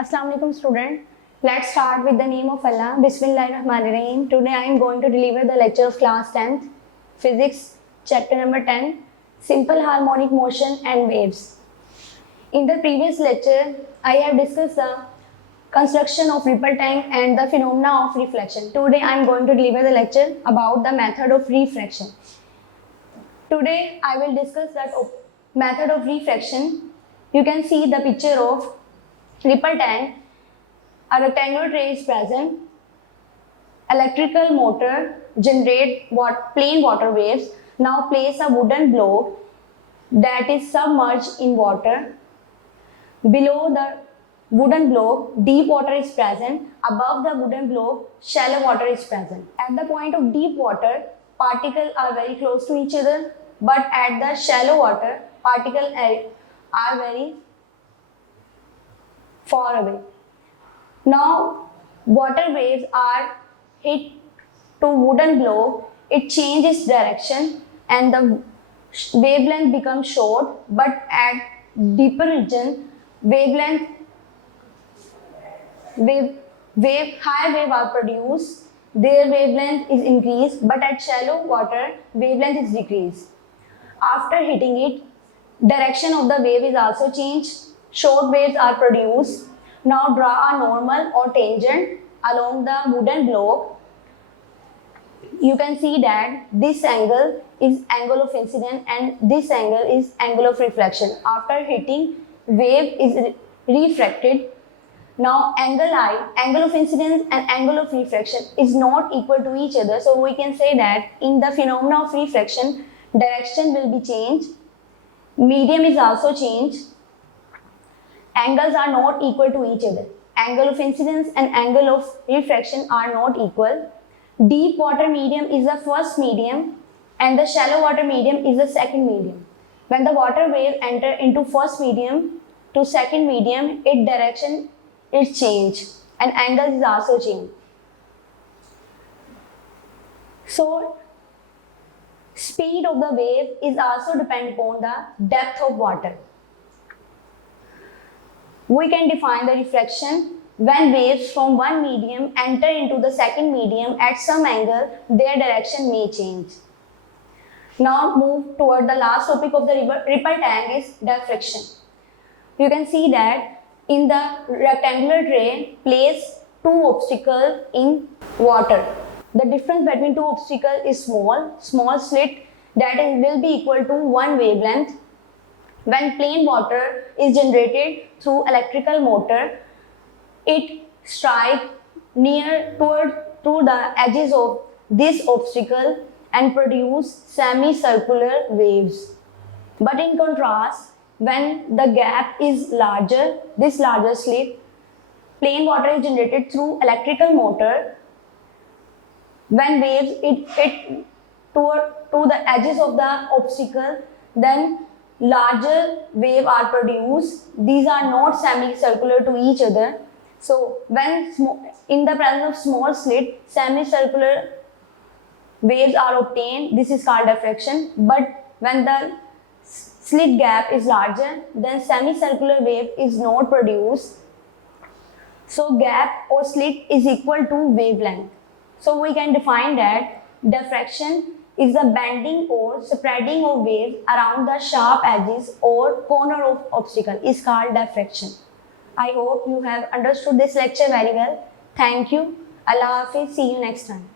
Assalamu alaikum student. Let's start with the name of Allah. Bismillahirrahmanirrahim. Today I am going to deliver the lecture of class 10th, physics, chapter number 10, simple harmonic motion and waves. In the previous lecture, I have discussed the construction of ripple tank and the phenomena of reflection. Today I am going to deliver the lecture about the method of refraction. Today I will discuss that method of refraction. You can see the picture of ripple tank. A rectangular tray is present. Electrical motor generate plain water waves. Now place a wooden block that is submerged in water. Below the wooden block, deep water is present. Above the wooden block, shallow water is present. At the point of deep water, particles are very close to each other, but at the shallow water, particles are very far away. Now, water waves are hit to wooden block. It changes direction and the wavelength becomes short, but at deeper region, higher wave are produced. Their wavelength is increased, but at shallow water, wavelength is decreased. After hitting it, direction of the wave is also changed. Short waves are produced. Now draw a normal or tangent along the wooden block. You can see that this angle is angle of incidence and this angle is angle of reflection. After hitting, wave is refracted. Now angle of incidence and angle of reflection is not equal to each other. So we can say that in the phenomena of refraction, direction will be changed. Medium is also changed. Angles are not equal to each other. Angle of incidence and angle of refraction are not equal. Deep water medium is the first medium and the shallow water medium is the second medium. When the water wave enter into first medium to second medium, its direction is changed and angle is also changed. So, speed of the wave is also depend upon the depth of water. We can define the reflection when waves from one medium enter into the second medium at some angle, their direction may change. Now move toward the last topic of the ripple tank is diffraction. You can see that in the rectangular tray, place two obstacles in water. The difference between two obstacles is small slit that will be equal to one wavelength. When plain water is generated through electrical motor, it strikes near to the edges of this obstacle and produce semicircular waves. But in contrast, when the gap is larger, this larger slit, plain water is generated through electrical motor. When waves hit to the edges of the obstacle, then larger wave are produced. These are not semicircular to each other. So when in the presence of small slit, semicircular waves are obtained. This is called diffraction. But when the slit gap is larger, then semicircular wave is not produced. So gap or slit is equal to wavelength. So we can define that diffraction is the bending or spreading of waves around the sharp edges or corner of obstacle is called diffraction. I hope you have understood this lecture very well. Thank you. Allah Hafiz. See you next time.